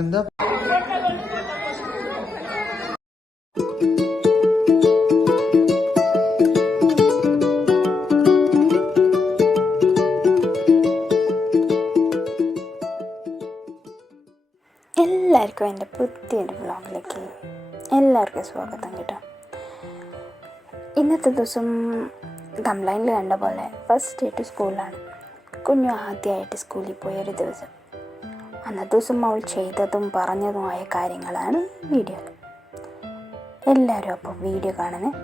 എന്താ എല്ലാവർക്കും എൻ്റെ പുതിയൊരു വ്ളോഗിലേക്ക് എല്ലാവർക്കും സ്വാഗതം കേട്ടോ. ഇന്നത്തെ ദിവസം കംപ്ലൈൻറ്റിൽ കണ്ട പോലെ ഫസ്റ്റ് ഡേ ടു സ്കൂളാണ്. കുഞ്ഞു ആദ്യമായിട്ട് സ്കൂളിൽ പോയൊരു ദിവസം. അന്നത്തെ ദിവസം അവൾ ചെയ്തതും പറഞ്ഞതുമായ കാര്യങ്ങളാണ് വീഡിയോ. എല്ലാവരും അപ്പോൾ വീഡിയോ കാണുന്നത്.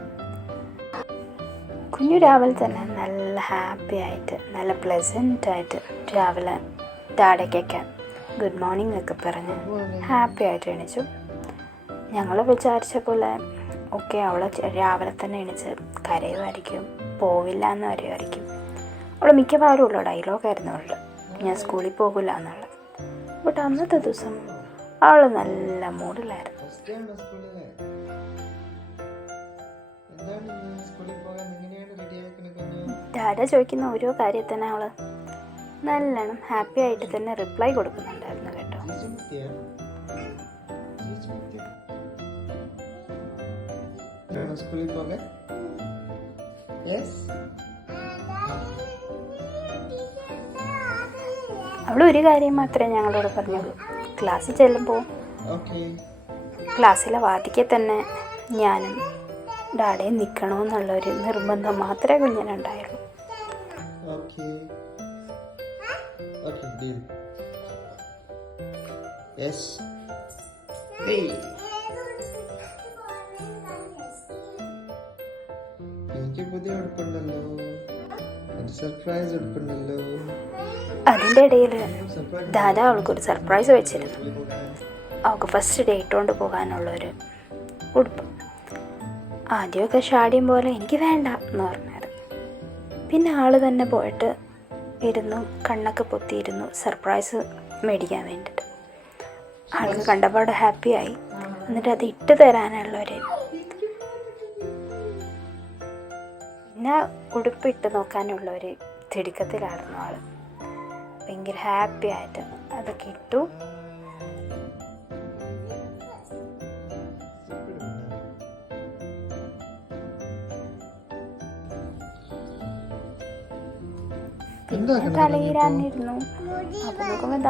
കുഞ്ഞു രാവിലെ തന്നെ നല്ല ഹാപ്പി ആയിട്ട് നല്ല പ്ലസൻറ്റായിട്ട് രാവിലെ ഡാഡയ്ക്കൊക്കെ ഗുഡ് മോർണിംഗ് ഒക്കെ പറഞ്ഞ് ഹാപ്പി ആയിട്ട് എണീച്ചു. ഞങ്ങൾ വിചാരിച്ച പോലെ ഓക്കെ അവൾ രാവിലെ തന്നെ എണീച്ച് കരയുമായിരിക്കും, പോവില്ല എന്ന് പറയുമായിരിക്കും. അവൾ മിക്കവാറും ഉള്ള ഡയലോഗായിരുന്നു അവളുടെ, ഞാൻ സ്കൂളിൽ പോകില്ല എന്നുള്ളത്. ബട്ട് അന്നത്തെ ദിവസം അവൾ നല്ല മൂഡിലായിരുന്നു. ഡാഡ ചോദിക്കുന്ന ഓരോ കാര്യത്തിന് അവൾ നല്ലോണം ഹാപ്പി ആയിട്ട് തന്നെ റിപ്ലൈ കൊടുക്കുന്നുണ്ടായിരുന്നു കേട്ടോ. അവൾ ഒരു കാര്യം മാത്രമേ ഞങ്ങളോട് പറഞ്ഞുള്ളൂ, ക്ലാസ്സിൽ ചെല്ലുമ്പോൾ ക്ലാസ്സിലെ വാതിക്കെ തന്നെ ഞാനും ഡാഡയും നിൽക്കണമെന്നുള്ളൊരു നിർബന്ധം മാത്രമേ കുഞ്ഞിനുണ്ടായുള്ളൂ. Yes. Hey. എനിക്ക് പുതിയ ഉടുപ്പുണ്ടല്ലോ, ഒരു സർപ്രൈസ് ഉടുപ്പുണ്ടല്ലോ. അതിൻ്റെ ഇടയിൽ ദാദാ അവൾക്കൊരു സർപ്രൈസ് വെച്ചിരുന്നു. അവൾക്ക് ഫസ്റ്റ് ഡേ ഇട്ടുകൊണ്ട് പോകാനുള്ളൊരു ഉടുപ്പ്. ആദ്യമൊക്കെ ഷാഡിയും പോലെ എനിക്ക് വേണ്ട എന്ന് പറഞ്ഞായിരുന്നു. പിന്നെ ആൾ തന്നെ പോയിട്ട് ഇരുന്നു, കണ്ണൊക്കെ പൊത്തിയിരുന്നു സർപ്രൈസ് മേടിക്കാൻ വേണ്ടിയിട്ട്. ആൾക്ക് കണ്ടപാട് ഹാപ്പിയായി. എന്നിട്ട് അത് ഇട്ട് തരാനുള്ളൊരു പിന്നെ ഉടുപ്പിട്ട് നോക്കാനുള്ളൊരു തിടുക്കത്തിലായിരുന്നു ആൾ. ഭയങ്കര ഹാപ്പി ആയിട്ട് അതൊക്കെ ഇട്ടു. പിന്നെ തലയിരാനിരുന്നു. അപ്പം നോക്കുമ്പോൾ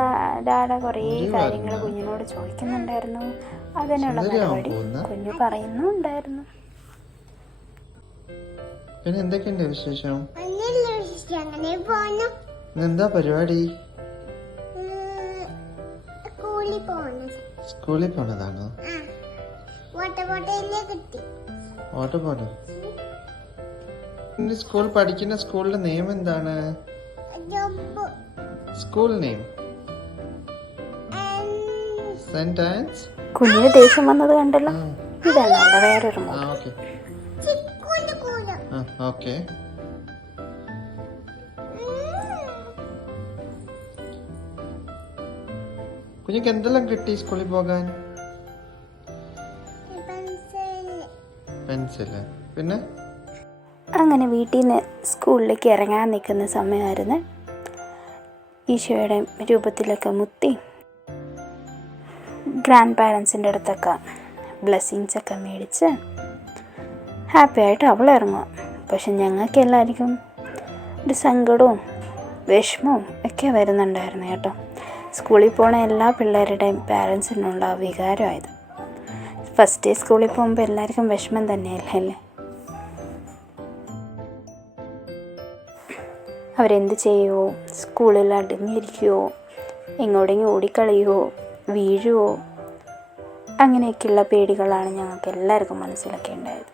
ഡാഡ കുറേ കാര്യങ്ങൾ കുഞ്ഞിനോട് ചോദിക്കുന്നുണ്ടായിരുന്നു. അതിനുള്ള മറുപടി കുഞ്ഞു പറയുന്നുണ്ടായിരുന്നു. പിന്നെ എന്തൊക്കെയുണ്ട് വിശേഷം? എന്താ പരിപാടി? സ്കൂളിൽ പോണതാണോ? ഓട്ടോപോട്ടോ. സ്കൂൾ പഠിക്കുന്ന സ്കൂളിന്റെ നെയിം എന്താണ്? School name Saint Anne's. കുഞ്ഞിന് ദേഷ്യം വന്നത് കണ്ടല്ലോ. ഇതല്ല വേറൊരു ഓക്കെ. കുഞ്ഞിക്ക് എന്തെല്ലാം കിട്ടി സ്കൂളിൽ പോകാൻ? പെൻസില്. പിന്നെ അങ്ങനെ വീട്ടിൽ നിന്ന് സ്കൂളിലേക്ക് ഇറങ്ങാൻ നിൽക്കുന്ന സമയമായിരുന്നു. ഈശോയുടെ രൂപത്തിലൊക്കെ മുത്തി ഗ്രാൻഡ് പാരൻസിൻ്റെ അടുത്തൊക്കെ ബ്ലെസ്സിങ്സൊക്കെ മേടിച്ച് ഹാപ്പി ആയിട്ട് അവൾ ഇറങ്ങുക. പക്ഷെ ഞങ്ങൾക്ക് എല്ലാവർക്കും ഒരു സങ്കടവും വിഷമവും ഒക്കെ വരുന്നുണ്ടായിരുന്നു കേട്ടോ. സ്കൂളിൽ പോണ എല്ലാ പിള്ളേരുടെയും പാരൻസിനുള്ള വികാരമായത്. ഫസ്റ്റ് ഡേ സ്കൂളിൽ പോകുമ്പോൾ എല്ലാവർക്കും വിഷമം തന്നെയല്ലേ. അവരെന്ത് ചെയ്യുമോ, സ്കൂളിൽ അടങ്ങിയിരിക്കുമോ, എങ്ങോട്ടെങ്കിലും ഓടിക്കളയുമോ, വീഴുമോ, അങ്ങനെയൊക്കെയുള്ള പേടികളാണ് ഞങ്ങൾക്ക് എല്ലാവർക്കും മനസ്സിലൊക്കെ ഉണ്ടായത്.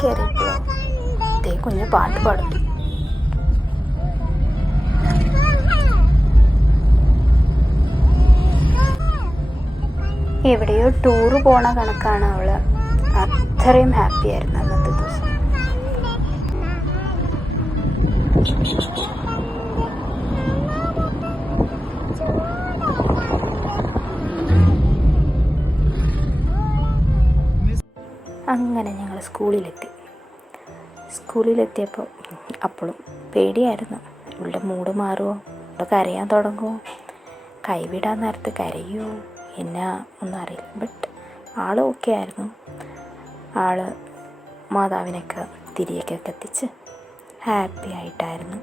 കയറിയപ്പോഴോ ദേ കുഞ്ഞ് പാട്ട് പാടും. എവിടെയോ ടൂറ് പോണ കണക്കാണ് അവള്. അത്രയും ഹാപ്പി ആയിരുന്നു അന്നത്തെ ദിവസം. അങ്ങനെ ഞങ്ങൾ സ്കൂളിലെത്തിയപ്പോൾ അപ്പോഴും പേടിയായിരുന്നു. ഇവളുടെ മൂഡ് മാറുമോ, ഇവിടെ കരയാൻ തുടങ്ങുമോ, കൈവിടാൻ നേരത്ത് കരയുമോ എന്നാ ഒന്നും അറിയില്ല. ബട്ട് ആൾ ഓക്കെ ആയിരുന്നു. ആൾ മാതാവിനൊക്കെ തിരിയൊക്കെ കത്തിച്ച് ഹാപ്പി ആയിട്ടായിരുന്നു.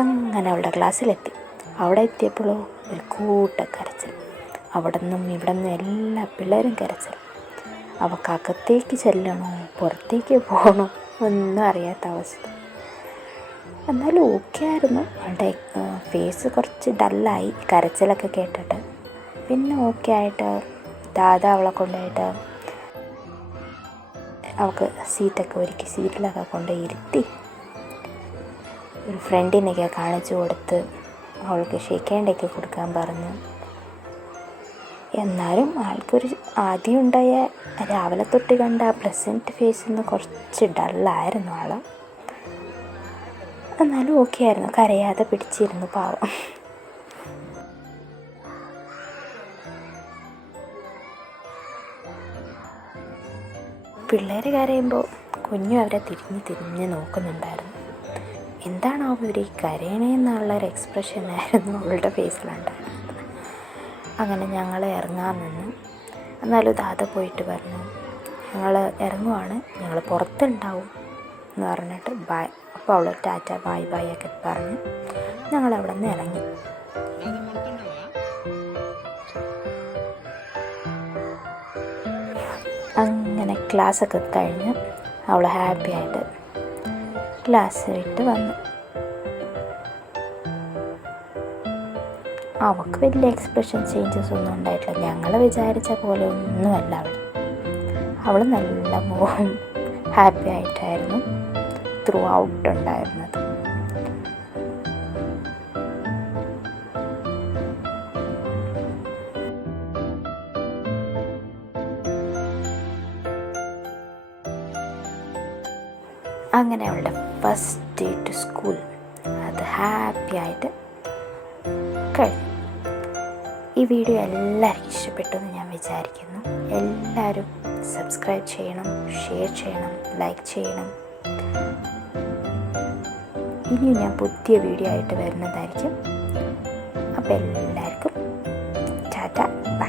അങ്ങനെ അവളുടെ ക്ലാസ്സിലെത്തി. അവിടെ എത്തിയപ്പോഴോ ഒരു കൂട്ടക്കരച്ചിൽ. അവിടെ നിന്നും ഇവിടെ നിന്നും എല്ലാ പിള്ളേരും കരച്ചിൽ. അവൾക്കകത്തേക്ക് ചെല്ലണോ പുറത്തേക്ക് പോകണോ ഒന്നും അറിയാത്ത അവസ്ഥ. എന്നാലും ഓക്കെ ആയിരുന്നു. അവളുടെ ഫേസ് കുറച്ച് ഡല്ലായി കരച്ചിലൊക്കെ കേട്ടിട്ട്. പിന്നെ ഓക്കെ ആയിട്ട് ദാദാ അവളെ കൊണ്ടുപോയിട്ട് അവൾക്ക് സീറ്റൊക്കെ ഒരുക്കി സീറ്റിലൊക്കെ കൊണ്ടുപോയി ഇരുത്തി ഒരു ഫ്രണ്ടിനെയൊക്കെ കാണിച്ചു കൊടുത്ത് അവൾക്ക് ഷേക്ക് ഹാൻഡൊക്കെ കൊടുക്കാൻ പറഞ്ഞു. എന്നാലും ആൾക്കൊരു ആദ്യം ഉണ്ടായ രാവിലെ തൊട്ട് കണ്ട ആ പ്ലസൻറ്റ് ഫേസിൽ നിന്ന് കുറച്ച് ഡള്ളായിരുന്നു ആൾ. എന്നാലും ഓക്കെ ആയിരുന്നു. കരയാതെ പിടിച്ചിരുന്നു പാവം. പിള്ളേർ കരയുമ്പോൾ കുഞ്ഞു അവരെ തിരിഞ്ഞ് നോക്കുന്നുണ്ടായിരുന്നു. എന്താണോ അവർ ഈ കരയണേന്നുള്ളൊരു എക്സ്പ്രഷനായിരുന്നു അവളുടെ ഫേസിലുണ്ടായിരുന്നത്. അങ്ങനെ ഞങ്ങൾ ഇറങ്ങാൻ നിന്ന്. എന്നാലും ദാദ പോയിട്ട് പറഞ്ഞു ഞങ്ങൾ ഇറങ്ങുവാണ്, ഞങ്ങൾ പുറത്തുണ്ടാവും എന്ന് പറഞ്ഞിട്ട് ബായ്. അപ്പോൾ അവൾ ടാറ്റ ബായ് ബായ് ഒക്കെ പറഞ്ഞ് ഞങ്ങളവിടെ നിന്ന് ഇറങ്ങി. അങ്ങനെ ക്ലാസ്സൊക്കെ കഴിഞ്ഞ് അവൾ ഹാപ്പി ആയിട്ട് ക്ലാസ് വിട്ട് വന്നു. അവൾക്ക് വലിയ എക്സ്പ്രഷൻ ചേഞ്ചസ് ഒന്നും ഉണ്ടായിട്ടില്ല. ഞങ്ങൾ വിചാരിച്ച പോലെ ഒന്നുമല്ല അവൾ നല്ല ഹാപ്പി ആയിട്ടായിരുന്നു ത്രൂ ഔട്ട് ഉണ്ടായിരുന്നത്. അങ്ങനെ അവളുടെ ഫസ്റ്റ് ഡേ ടു സ്കൂൾ അത് ഹാപ്പി ആയിട്ട് കഴിഞ്ഞു. ഈ വീഡിയോ എല്ലാവർക്കും ഇഷ്ടപ്പെട്ടു എന്ന് ഞാൻ വിചാരിക്കുന്നു. എല്ലാവരും സബ്സ്ക്രൈബ് ചെയ്യണം, ഷെയർ ചെയ്യണം, ലൈക്ക് ചെയ്യണം. ഇനിയും ഞാൻ പുതിയ വീഡിയോ ആയിട്ട് വരുന്നതായിരിക്കും. അപ്പോൾ എല്ലാവർക്കും ടാറ്റ ബൈ.